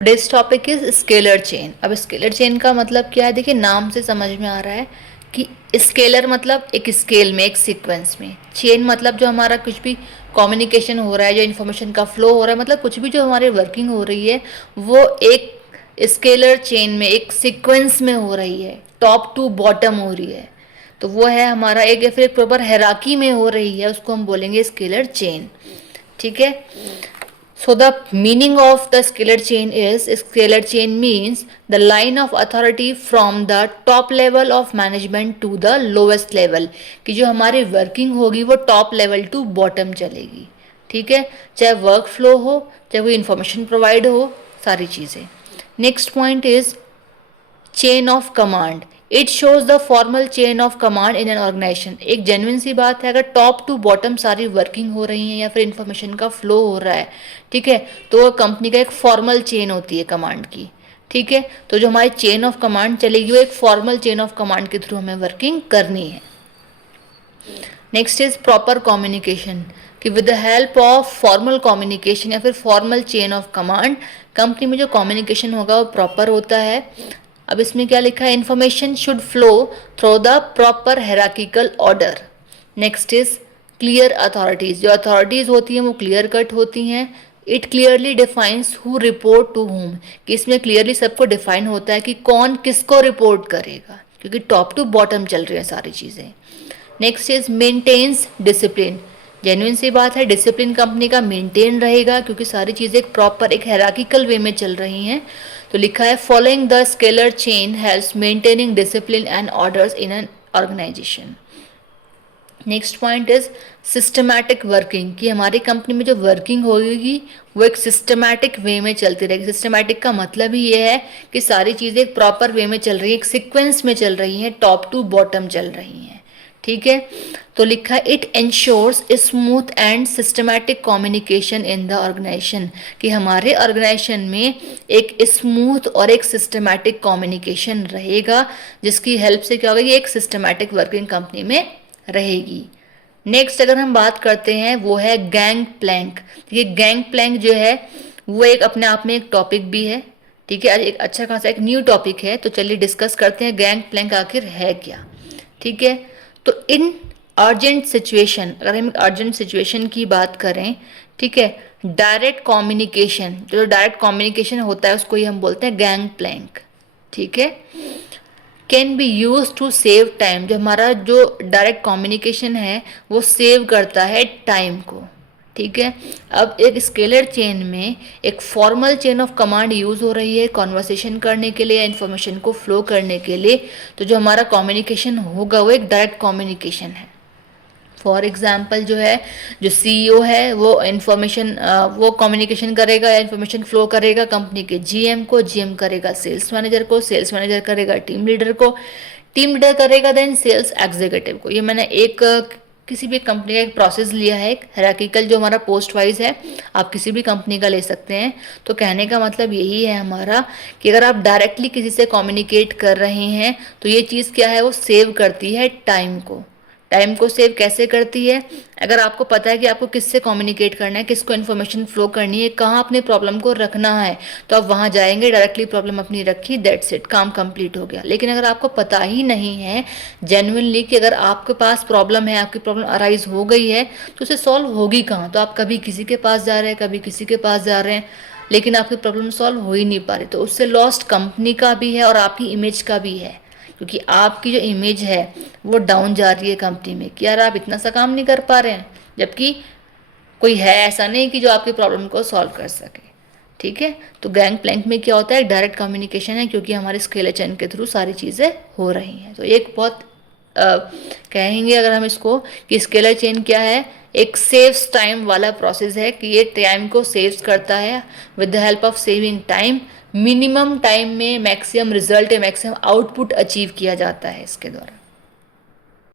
Today's topic is scalar chain. अब scalar chain का मतलब क्या है, देखिए नाम से समझ में आ रहा है कि स्केलर मतलब एक स्केल में, एक सीक्वेंस में, चेन मतलब जो हमारा कुछ भी कम्युनिकेशन हो रहा है, जो इन्फॉर्मेशन का फ्लो हो रहा है, मतलब कुछ भी जो हमारी वर्किंग हो रही है वो एक स्केलर चेन में, एक सीक्वेंस में हो रही है, टॉप टू बॉटम हो रही है, तो वो है हमारा एक, या फिर एक प्रॉपर हायरार्की में हो रही है, उसको हम बोलेंगे स्केलर चेन। ठीक है। So the meaning of the scalar chain is, scalar chain means the line of authority from the top level of management to the lowest level, कि जो हमारी वर्किंग होगी वो टॉप लेवल टू बॉटम चलेगी। ठीक है, चाहे वर्क फ्लो हो, चाहे वो इंफॉर्मेशन प्रोवाइड हो, सारी चीज़ें। Next point is chain of command. It shows the formal chain of command in an organisation. एक जेन्युइन सी बात है, अगर टॉप टू बॉटम सारी वर्किंग हो रही है या फिर इंफॉर्मेशन का फ्लो हो रहा है, ठीक है, तो वो कंपनी का एक फॉर्मल चेन होती है कमांड की। ठीक है, तो जो हमारी चेन ऑफ कमांड चलेगी वो एक फॉर्मल चेन ऑफ कमांड के थ्रू हमें वर्किंग करनी है। नेक्स्ट इज प्रॉपर कम्युनिकेशन, कि with the help of formal communication या फिर formal chain of command company में जो कम्युनिकेशन होगा वो प्रॉपर होता है। अब इसमें क्या लिखा है, information should flow through the proper hierarchical order. Next is clear authorities, जो अथॉरिटीज होती हैं वो क्लियर कट होती हैं। It clearly defines who report to whom, कि इसमें क्लियरली सबको डिफाइन होता है कि कौन किसको रिपोर्ट करेगा, क्योंकि टॉप टू बॉटम चल रही है सारी चीज़ें। Next is maintenance discipline. Genuine सी बात है, डिसिप्लिन कंपनी का मेंटेन रहेगा क्योंकि सारी चीज़ें एक प्रॉपर एक हायरार्किकल वे में चल रही हैं। तो लिखा है following the scalar chain helps maintaining discipline and orders in an organisation. Next point is systematic working, कि हमारी कंपनी में जो वर्किंग होगी वो एक सिस्टमैटिक वे में चलती रहेगी। सिस्टमैटिक का मतलब ही ये है कि सारी चीज़ें एक प्रॉपर वे में चल रही है, एक सीक्वेंस में चल रही हैं, टॉप टू बॉटम चल रही हैं। ठीक है, तो लिखा है it ensures smooth and systematic communication in the organisation, कि हमारे ऑर्गेनाइजेशन में एक स्मूथ और एक सिस्टमैटिक कम्युनिकेशन रहेगा, जिसकी हेल्प से क्या होगा, ये एक सिस्टमैटिक वर्किंग कंपनी में रहेगी। नेक्स्ट अगर हम बात करते हैं वो है गैंग प्लैंक। ये गैंग प्लैंक जो है वो एक अपने आप में एक टॉपिक भी है। ठीक है, एक अच्छा खासा एक न्यू टॉपिक है, तो चलिए डिस्कस करते हैं गैंग प्लैंक आखिर है क्या। ठीक है, तो इन अर्जेंट सिचुएशन, अगर हम अर्जेंट सिचुएशन की बात करें, ठीक है, डायरेक्ट कम्युनिकेशन, जो डायरेक्ट कम्युनिकेशन होता है उसको ही हम बोलते हैं गैंग प्लैंक। ठीक है, can be use to save time, जो हमारा जो डायरेक्ट कम्युनिकेशन है वो सेव करता है टाइम को। ठीक है, अब एक स्केलर चेन में एक formal chain of command use हो रही है कॉन्वर्सेशन करने के लिए या इन्फॉर्मेशन को फ्लो करने के लिए, तो जो हमारा कम्युनिकेशन होगा वो एक डायरेक्ट कम्युनिकेशन है। फॉर एग्जाम्पल जो है, जो सीईओ है वो इन्फॉर्मेशन वो कम्युनिकेशन करेगा या इन्फॉर्मेशन फ्लो करेगा कंपनी के जीएम को, जीएम करेगा सेल्स मैनेजर को, सेल्स मैनेजर करेगा टीम लीडर को, टीम लीडर करेगा देन सेल्स एग्जीक्यूटिव को। ये मैंने एक किसी भी कंपनी का एक प्रोसेस लिया है, एक हायरार्किकल जो हमारा पोस्ट वाइज है, आप किसी भी कंपनी का ले सकते हैं। तो कहने का मतलब यही है हमारा कि अगर आप डायरेक्टली किसी से कम्युनिकेट कर रहे हैं तो ये चीज़ क्या है, वो सेव करती है टाइम को। टाइम को सेव कैसे करती है, अगर आपको पता है कि आपको किससे कम्युनिकेट करना है, किसको इन्फॉर्मेशन फ्लो करनी है, कहाँ अपने प्रॉब्लम को रखना है, तो आप वहाँ जाएंगे, डायरेक्टली प्रॉब्लम अपनी रखी, दैट्स इट, काम कंप्लीट हो गया। लेकिन अगर आपको पता ही नहीं है जेन्युइनली कि अगर आपके पास प्रॉब्लम है, आपकी प्रॉब्लम अराइज हो गई है, तो उसे सॉल्व होगी कहाँ, तो आप कभी किसी के पास जा रहे हैं, कभी किसी के पास जा रहे हैं, लेकिन आपकी प्रॉब्लम सॉल्व हो ही नहीं पा रही, तो उससे लॉस्ट कंपनी का भी है और आपकी इमेज का भी है, क्योंकि आपकी जो इमेज है वो डाउन जा रही है कंपनी में कि यार आप इतना सा काम नहीं कर पा रहे हैं, जबकि कोई है ऐसा नहीं कि जो आपकी प्रॉब्लम को सॉल्व कर सके। ठीक है, तो गैंग प्लैंक में क्या होता है, डायरेक्ट कम्युनिकेशन है, क्योंकि हमारे स्केलर चेन के थ्रू सारी चीज़ें हो रही हैं। तो एक बहुत कहेंगे अगर हम इसको कि स्केलर चेन क्या है, एक सेव्स टाइम वाला प्रोसेस है, कि ये टाइम को सेव्स करता है with the help of saving time, minimum time में मैक्सिमम रिजल्ट या मैक्सिमम आउटपुट अचीव किया जाता है इसके द्वारा।